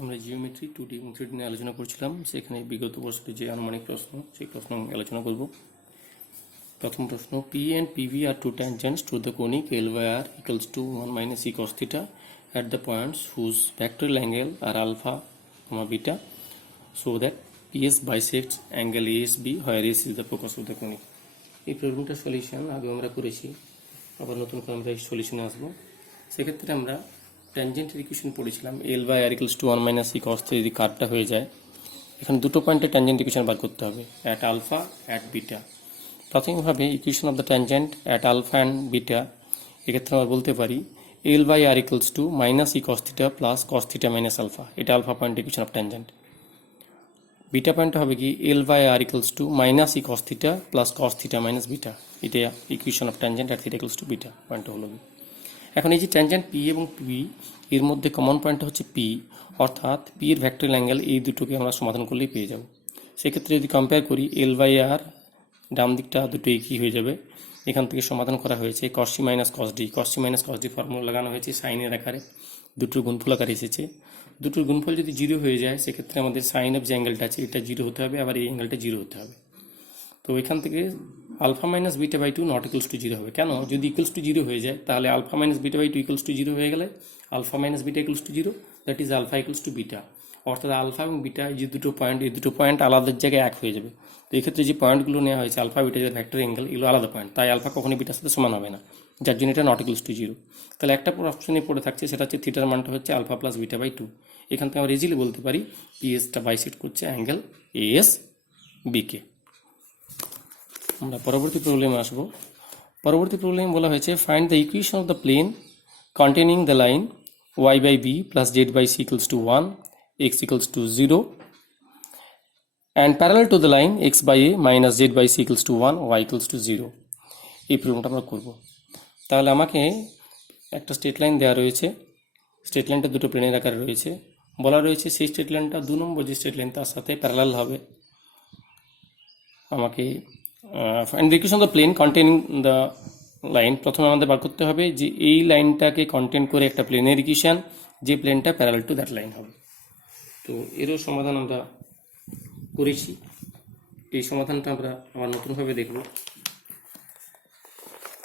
আমরা geometry 2D এবং 3D নিয়ে আলোচনা করছিলাম। সেখানে বিগত বছরের যে আনুমানিক প্রশ্ন, সেই প্রশ্ন আমি আলোচনা করব। প্রথম প্রশ্ন, P and PV are two tangents to the conic l by R equals to 1 minus e cos theta at the points whose vectorial angle are alpha, beta, so that PS bisects angle ASB where S is the focus of the conic. এই প্রবলেমটার solution আগে আমরা করেছি, আবার নতুন করে আমরা এই সলিউশনে আসবো। সেক্ষেত্রে আমরা ট্যানজেন্টের ইকুয়েশন পড়েছিলাম l by R equals to 1 minus e cos theta। যদি কার্ভটা হয়ে যায়, এখানে দুটো পয়েন্টে ট্যানজেন্ট ইকুয়েশন বার করতে হবে, অ্যাট আলফা অ্যাট বিটা। প্রাথমিকভাবে equation of the tangent at alpha and beta, এক্ষেত্রে আমরা বলতে পারি L by R equals to minus e cos theta plus cos theta minus alpha. এটা alpha point equation of tangent. Beta পয়েন্টটা হবে কি L by R equals to minus e cos theta plus cos theta minus beta. এটা equation of tangent at theta equals to beta পয়েন্টটা হলো। এখন এই যে ট্যানজেন্ট পি এবং পি, এর মধ্যে কমন পয়েন্টটা হচ্ছে পি, অর্থাৎ পি এর ভেক্টরিয়াল অ্যাঙ্গেল এই দুটোকে আমরা সমাধান করলেই পেয়ে যাব। সেক্ষেত্রে যদি কম্পেয়ার করি এল বাই আর, ডান দিকটা দুটো একই হয়ে যাবে। এখান থেকে সমাধান করা হয়েছে cos C minus cos D. Cos C minus cos D formula লাগানো হয়েছে সাইনের আকারে, দুটোর গুণফল আকারে এসেছে। দুটোর গুণফল যদি জিরো হয়ে যায়, সেক্ষেত্রে আমাদের সাইন অফ যে অ্যাঙ্গেলটা আছে এটা জিরো হতে হবে, আবার এই অ্যাঙ্গেলটা জিরো হতে হবে। তো এখান থেকে alpha minus beta by two not equals to zero হবে। কেন? যদি ইকুয়ালস টু জিরো হয়ে যায়, তাহলে alpha minus beta by two equals to zero হয়ে গেলে alpha minus beta equals to zero, that is alpha equals to beta. অর্থাৎ alpha এবং বিটা এই যে দুটো পয়েন্ট, এই দুটো পয়েন্ট আলাদার জায়গায় এক হয়ে যাবে। তো এক্ষেত্রে যে পয়েন্টগুলো নেওয়া হয়েছে আলফা বিটা যে ভেক্টর অ্যাঙ্গেল, এগুলো আলাদা পয়েন্ট, তাই আলফা কখনোই বিটার সাথে সমান হবে না, যার জন্য এটা নট ইকুয়ালস টু জিরো। তাহলে একটা অপশনে পড়ে থাকছে, সেটা হচ্ছে থিটার মানটা হচ্ছে alpha plus beta by two. এখান থেকে আমরা ইজিলি বলতে পারি পিএসটা বাইসেক্ট করছে অ্যাঙ্গেল এএস বিকে। আমরা পরবর্তী প্রবলেমে আসব। পরবর্তী প্রবলেম বলা হয়েছে find the equation of the plane containing the line y by b plus z by c equals to 1, x equals to 0 and parallel to the line x by a minus z by c equals to 1, y equals to 0। এই প্রবলেমটা আমরা করব। তাহলে আমাকে একটা straight line দেওয়া রয়েছে, straight লাইনটা দুটো প্লেনের আকারে রয়েছে, বলা রয়েছে সেই স্ট্রেট লাইনটা 2 নম্বর যে স্ট্রেট লাইন তার সাথে প্যারালাল হবে। আমাকে find the equation of the plane containing the line, প্রথমে আমাদের বার করতে হবে যে এই লাইনটাকে কন্টেন্ট করে একটা প্লেনের ইকুয়েশন, যে প্লেনটা প্যারালাল টু দ্যাট লাইন হবে। তো এরও সমাধান আমরা করেছি। এই সমাধানটা আমরা আবার নতুনভাবে দেখব।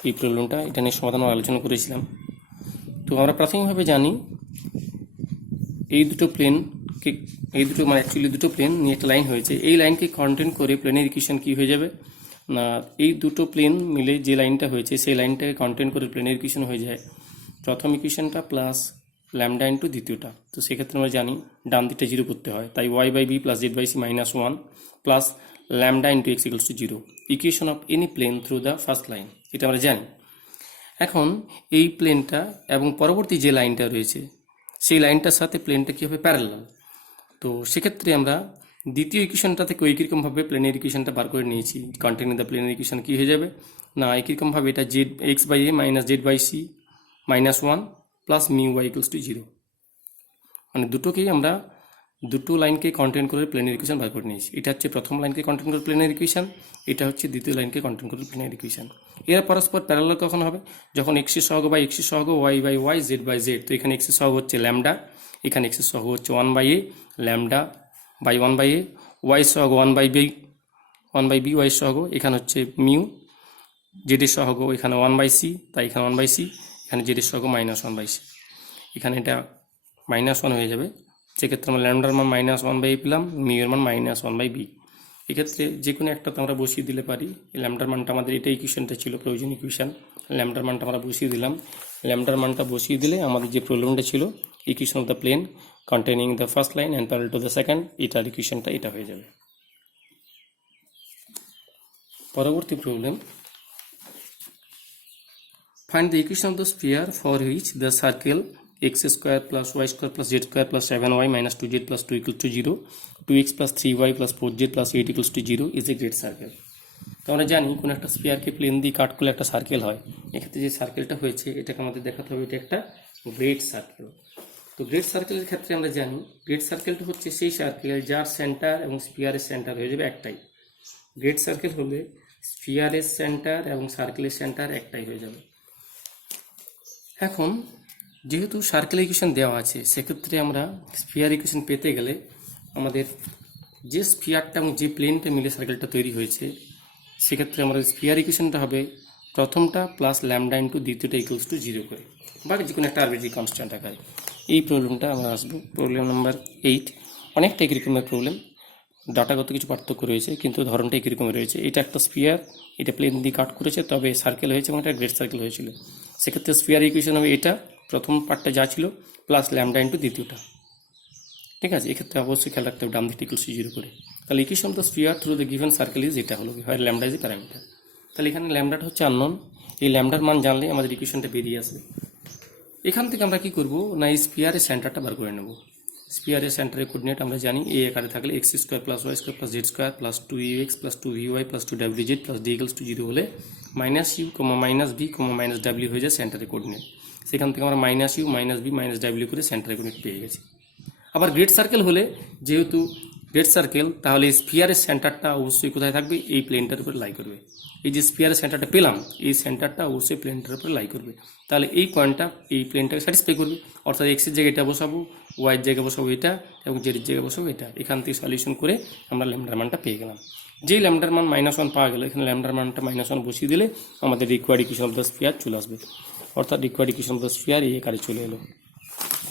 এই প্রবলেমটা এটা নিয়ে সমাধান আলোচনা করেছিলাম। তো আমরা প্রাথমিকভাবে জানি এই দুটো প্লেনকে, এই দুটো মানে অ্যাকচুয়ালি দুটো প্লেন নিয়ে একটা লাইন হয়েছে, এই লাইনকে কন্টেন্ট করে প্লেনের ইকুয়েশন কী হয়ে যাবে না, এই দুটো প্লেন মিলে যে লাইনটা হয়েছে সেই লাইনটাকে কন্টেন্ট করে প্লেনের ইকুয়েশন হয়ে যায় প্রথম ইকুয়েশনটা প্লাস ল্যামডা ইন্টু দ্বিতীয়টা। তো সেক্ষেত্রে আমরা জানি ডান দিকটা জিরো করতে হয়, তাই y by b plus z by c minus 1 plus lambda into x equals to 0, equation of any plane through the first line, এটা আমরা জানি। এখন এই প্লেনটা এবং পরবর্তী যে লাইনটা রয়েছে সেই লাইনটার সাথে প্লেনটা কী হবে, প্যারালাল। তো সেক্ষেত্রে আমরা দ্বিতীয় ইকুয়েশনটা থেকে একইরকমভাবে প্লেনের ইকুয়েশনটা বার করে নিয়েছি। কন্টেনিং দ্য প্লেনের ইকুয়েশন কী হয়ে যাবে না, একইরকমভাবে এটা z x by a minus z by c minus 1 plus mu y equals to 0। মানে দুটোকেই আমরা দুটো লাইনকে কন্টেন্ট করে প্লেনের ইকুয়েশন বার করে নিয়েছি। এটা হচ্ছে প্রথম লাইনকে কন্টেন্ট করে প্লেনের ইকুয়েশন, এটা হচ্ছে দ্বিতীয় লাইনকে কন্টেন্ট করে প্লেনের ইকুয়েশন। এরা পরস্পর প্যারালাল কখন হবে, যখন এক্সের সহগ বাই এক্সের সহগ, y by y, z by z. তো এখানে এক্সের সহগ হচ্ছে ল্যামডা, এখানে এক্সের সহগ হচ্ছে 1 by a lambda by 1 by a, y সহগ 1 বাই বি ওয়াই সহগ, এখানে হচ্ছে মিউ, জেডের সহগ এখানে 1 বাই সি, তাই এখানে 1 বাই সি, এখানে জেডের সহগ মাইনাস 1 বাই সি, এখানে এটা মাইনাস 1 হয়ে যাবে। সেক্ষেত্রে আমরা ল্যামডার মান মাইনাস 1 বাই পেলাম, মিউ এর মান মাইনাস 1 বাই বি। এক্ষেত্রে যে কোনো একটা তো আমরা বসিয়ে দিলে পারি। ল্যামডার মানটা আমাদের এটা ইকুয়েশনটা ছিল, প্রয়োজনীয় ইকুয়েশন। ল্যামডার মানটা আমরা বসিয়ে দিলাম। ল্যামডার মানটা বসিয়ে দিলে আমাদের যে প্রবলেমটা ছিল equation of the plane containing the first line and parallel to the second, এটার ইকুয়েশনটা এটা হয়ে যাবে। পরবর্তী problem, find the equation of the sphere for which the circle x square plus y square plus z square plus 7y minus 2z plus 2 equals to 0, 2x plus 3y plus 4z plus 8 equals to 0 is a great circle। তো আমরা জানি কোনো একটা স্ফিয়ারকে plane দিয়ে কাট করলে একটা circle হয়। এক্ষেত্রে যে সার্কেলটা হয়েছে এটাকে আমাদের দেখাতে হবে এটা একটা গ্রেট সার্কেল। তো গ্রেট সার্কেলের ক্ষেত্রে আমরা জানি গ্রেট সার্কেলটা হচ্ছে সেই সার্কেল যার সেন্টার এবং স্ফিয়ারের সেন্টার হয়ে যাবে একটাই। গ্রেট সার্কেল হলে স্ফিয়ারের সেন্টার এবং সার্কেলের সেন্টার একটাই হয়ে যাবে। এখন যেহেতু সার্কেল ইকুয়েশন দেওয়া আছে, সেক্ষেত্রে আমরা স্ফিয়ার ইকুয়েশন পেতে গেলে আমাদের যে স্ফিয়ারটা এবং যে প্লেনটা মিলে সার্কেলটা তৈরি হয়েছে, সেক্ষেত্রে আমাদের স্ফিয়ার ইকুয়েশনটা হবে প্রথমটা প্লাস ল্যামডা ইন্টু দ্বিতীয়টা ইকুয়ালস টু 0 করে, বা যে কোনো একটা আরবিট্রারি কনস্ট্যান্ট আকারে। এই প্রবলেমটা আমরা আসবো, প্রবলেম নাম্বার 8। অনেকটা একই রকমের প্রবলেম, ডাটাগত কিছু পার্থক্য রয়েছে, কিন্তু ধরনটা একই রকমের রয়েছে। এটা একটা স্ফিয়ার, এটা প্লেন দিয়ে কাট করেছে, তবে সার্কেল হয়েছে এবং এটা গ্রেট সার্কেল হয়েছিল। সেক্ষেত্রে স্ফিয়ার ইকুয়েশন হবে এটা প্রথম পার্টটা যা ছিল প্লাস ল্যামডা ইন্টু দ্বিতীয়টা। ঠিক আছে, এক্ষেত্রে অবশ্যই খেয়াল রাখতে হবে ডান দিকটা ইকুয়ালস টু 0 করে। তাহলে equation of the sphere through the given circle is এটা হলো, হয় ল্যামডা ইজ এ প্যারামিটার। তাহলে এখানে ল্যামডাটা হচ্ছে আননোন, এই ল্যামডার মান জানলে আমাদের ইকুয়েশনটা বেরিয়ে আসবে। এখান থেকে আমরা কি করব না, এই স্ফিয়ারের সেন্টারটা বার করে নেব। স্ফিয়ারের সেন্টারের কোঅর্ডিনেট আমরা জানি, এ আকারে থাকলে x square plus y square plus z square plus 2x plus 2vy plus 2wz plus d equals to 0 হলে minus u comma minus b comma minus ডাব্লিউ হয়ে যায় সেন্টারের কোঅর্ডিনেট। সেখান থেকে আমরা minus u minus b minus ডাব্লিউ করে সেন্টারের কোঅর্ডিনেট পেয়ে গেছি। আবার গ্রেড সার্কেল হলে, যেহেতু গ্রেড সার্কেল, তাহলে স্ফিয়ারের সেন্টারটা অবশ্যই কোথায় থাকবে, এই প্লেনটার উপরে লাই করবে। এই যে স্ফিয়ারের সেন্টারটা পেলাম, এই সেন্টারটা অবশ্যই প্লেনটার উপরে লাই করবে। তাহলে এই পয়েন্টটা এই প্লেনটাকে স্যাটিসফাই করবে, অর্থাৎ এক্সের জায়গায় এটা বসাবো, ওয়াইয়ের জায়গায় বসাবো এটা, এবং জেডের জায়গায় বসাবো এটা। এখান থেকে সলিউশন করে আমরা ল্যামডার মানটা পেয়ে গেলাম। যেই ল্যামডার মান -1 পাওয়া গেল, এখানে ল্যামডার মানটা -1 বসিয়ে দিলে আমাদের required equation of the sphere চলে আসবে, অর্থাৎ required equation of the sphere এই আকারে চলে এলো।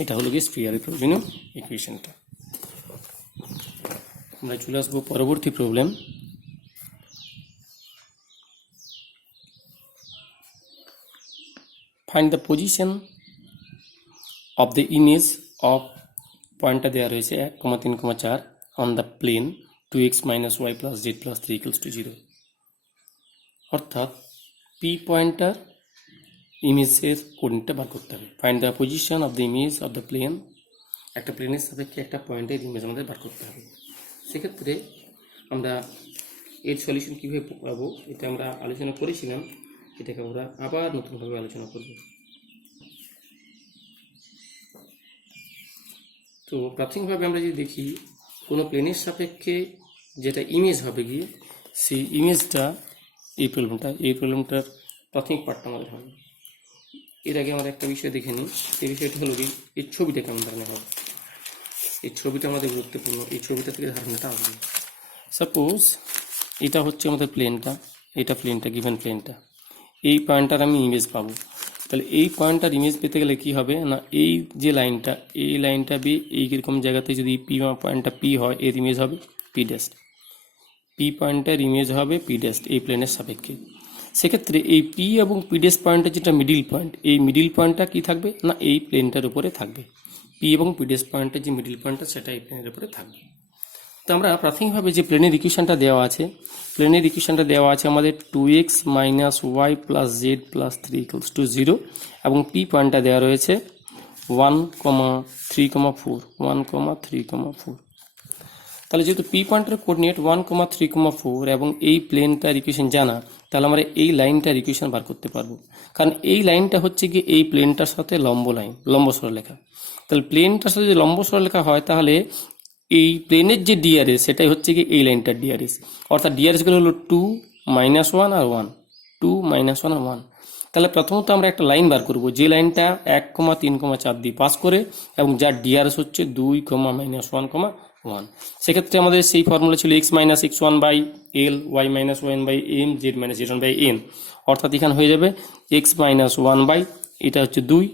এটা হলো গিয়ে স্ফিয়ারের প্রয়োজনীয় ইকুয়েশনটা। আমরা চলে আসবো পরবর্তী problem. Find the position of the image of, পয়েন্টটা দেওয়া রয়েছে 1,3,4 on the plane 2x minus y plus z plus 3 equals to 0। অর্থাৎ পি পয়েন্টার ইমেজের কোঅর্ডিনেটটা বার করতে হবে। Find the position of the image of the plane, একটা প্লেনের সাপেক্ষে একটা পয়েন্টের ইমেজ আমাদের বার করতে হবে। সেক্ষেত্রে আমরা এর সলিউশন কীভাবে পাবো, এটা আমরা আলোচনা করেছিলাম, এটাকে আমরা আবার নতুনভাবে আলোচনা করব। তো প্রাথমিকভাবে আমরা যদি দেখি, কোনো প্লেনের সাপেক্ষে যেটা ইমেজ হবে গিয়ে, সেই ইমেজটা এই প্রবলেমটার প্রাথমিক পার্টটা আমাদের হবে। এর আগে আমরা একটা বিষয় দেখে নিই, সেই বিষয়টা হলো কি, এই ছবিটা কেমন ধরনের হবে। এই ছবিটা আমাদের গুরুত্বপূর্ণ, এই ছবিটা থেকে ধারণাটা আসবে। সাপোজ এটা হচ্ছে আমাদের প্লেনটা, এটা প্লেনটা, গিভেন প্লেনটা, এই পয়েন্টটার আমি ইমেজ পাবো। তাহলে এই পয়েন্টটার ইমেজ পেতে গেলে কি হবে না, এই যে লাইনটা, এই লাইনটা বি এইরকম জায়গাতে যদি পি পয়েন্টটা পি হয়, এর ইমেজ হবে পি ড্যাশ। পি পয়েন্টের ইমেজ হবে পি ড্যাশ এই প্লেনের সাপেক্ষে। সেক্ষেত্রে এই পি এবং পি ড্যাশ পয়েন্টের যেটা মিডিল পয়েন্ট, এই মিডিল পয়েন্টটা কি থাকবে না, এই প্লেনটার উপরে থাকবে। পি এবং পি ড্যাশ পয়েন্টের যে মিডিল পয়েন্টটা, সেটা এই প্লেনের উপরে থাকবে। তো আমরা প্রাথমিকভাবে যে প্লেনের ইকুয়েশনটা দেওয়া আছে, আমাদের 2x minus y plus z plus 3 equals to 0, এবং পি পয়েন্টটা দেওয়া রয়েছে 1,3,4 1,3,4। তাহলে যেহেতু পি পয়েন্টের কোঅর্ডিনেট 1,3,4 এবং এই প্লেনটার ইকুয়েশন জানা, তাহলে আমরা এই লাইনটার ইকুয়েশন বার করতে পারবো। কারণ এই লাইনটা হচ্ছে কি এই প্লেনটার সাথে লম্ব লাইন, লম্ব সরলরেখা। তাহলে প্লেনটার সাথে যদি লম্ব সরলরেখা হয়, তাহলে এই প্লেনের যে ডিআরএস, সেটাই হচ্ছে কি এই লাইনটার ডিআরএস। অর্থাৎ ডিআরএসগুলো হলো 2, -1 আর 1, 2, -1 আর 1। তাহলে প্রথমত আমরা একটা লাইন বার করব, যে লাইনটা 1,3,4 দিয়ে পাস করে এবং যার ডিআরএস হচ্ছে 2, -1, সেক্ষেত্রে আমাদের সেই ফর্মুলা ছিল x minus x1 by l, y minus one by m, z minus z1 by n. অর্থাৎ এখানে হয়ে যাবে x মাইনাস 1 বাই, এটা হচ্ছে 2,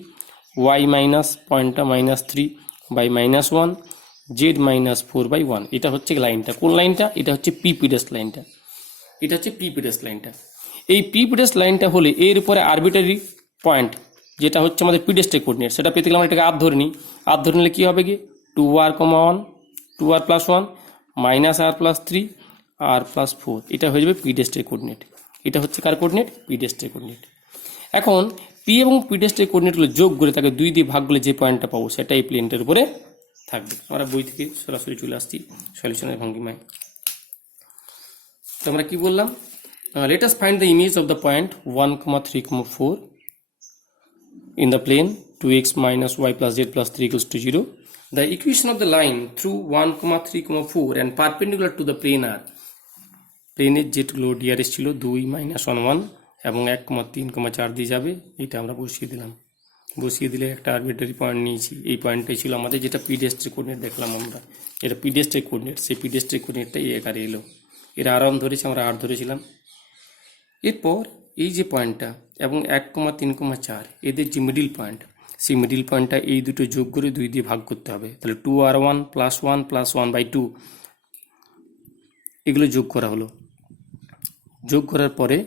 ওয়াই মাইনাস পয়েন্টটা -3 বাই -1, জেড মাইনাস 4 বাই 1। এটা হচ্ছে লাইনটা, কোন লাইনটা, এটা হচ্ছে পিপিডাস লাইনটা, এটা হচ্ছে পিপিডাস লাইনটা। এই পিপিডাস লাইনটা হলে এর উপরে আরবিটারি পয়েন্ট, যেটা হচ্ছে আমাদের পিডেস্টের কোঅর্ডিনেট, সেটা পেতে গেলে আমরা এটাকে আর ধরে নিই। আর ধরে নিলে কী হবে কি, 2r, 1, 2r প্লাস 1 মাইনাস আর প্লাস 3 আর প্লাস 4, এটা হয়ে যাবে পিডেস্টের কোঅর্ডিনেট। এটা হচ্ছে কার কোঅর্ডিনেট, পিডেস্টের কোঅর্ডিনেট। এখন পি এবং পিডেস্টের কোঅর্ডিনেটগুলো যোগ করে তাকে 2 দিয়ে ভাগ করলে যে পয়েন্টটা পাবো, সেটা এই প্লেনটার উপরে থাকবে। আমরা বই থেকে সরাসরি চলে আসছি সলিউশনের ভঙ্গিমায়। তো আমরা কি বললাম, let us find the image of the point 1,3,4 in the plane 2x minus y plus z plus 3 equals to 0. The equation of the line through 1,3,4 and perpendicular to the plane are, প্লেনের যেগুলো DRS ছিল 2, -1, 1 এবং 1,3,4 দিয়ে যাবে, এটা আমরা বসিয়ে দিলাম। বসিয়ে দিলে একটা আরবিট্রারি পয়েন্ট নিয়েছি, এই পয়েন্টটাই ছিল আমাদের, যেটা পিডেস্ট্রিক কোঅর্ডিনেট দেখলাম আমরা, এটা পিডেস্ট্রিক কোঅর্ডিনেট, সেই পিডেস্ট্রিক কোঅর্ডিনেটটা এই আকারে এলো। এর R1 ধরেছি, আমরা R ধরেছিলাম। এরপর এই যে পয়েন্টটা এবং 1,3,4 এদের যে মিডিল পয়েন্ট, সেই মিডিল পয়েন্টটা এই দুটো যোগ করে 2 দিয়ে ভাগ করতে হবে। তাহলে 2R1 + 1 + 1/2 এগুলো যোগ করা হলো। যোগ করার পরে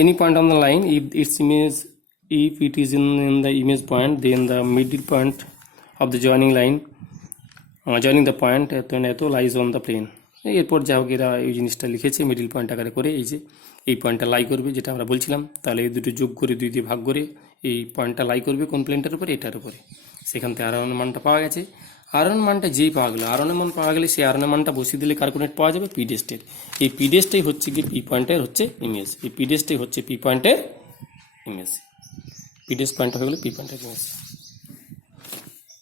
any point on the line, if its image, if it is in the image point, then the middle point of the joining line, joining the point এত lies on the plane। এরপর যা হোক এরা এই জিনিসটা লিখেছে মিডিল পয়েন্ট আকারে করে, এই যে এই পয়েন্টটা লাই করবে, যেটা আমরা বলছিলাম। তাহলে এই দুটো যোগ করে 2 দিয়ে ভাগ করে এই পয়েন্টটা লাই করবে কোন প্লেনটার উপরে, এটার উপরে। সেখান থেকে R1 মানটা পাওয়া গেছে। R1 মানটা যেই পাওয়া গেলো, R1 মান পাওয়া গেলে সেই R1 মানটা বসিয়ে দিলে কার কোঅর্ডিনেট পাওয়া যাবে, পিডেস্টের। এই পিডেস্টটাই হচ্ছে কি পি পয়েন্টের হচ্ছে ইমেজ, এই পিডেস্টটাই হচ্ছে পি পয়েন্টের ইমেজ, পিডেস্ট পয়েন্টটা হয়ে গেলে পি পয়েন্টের ইমেজ।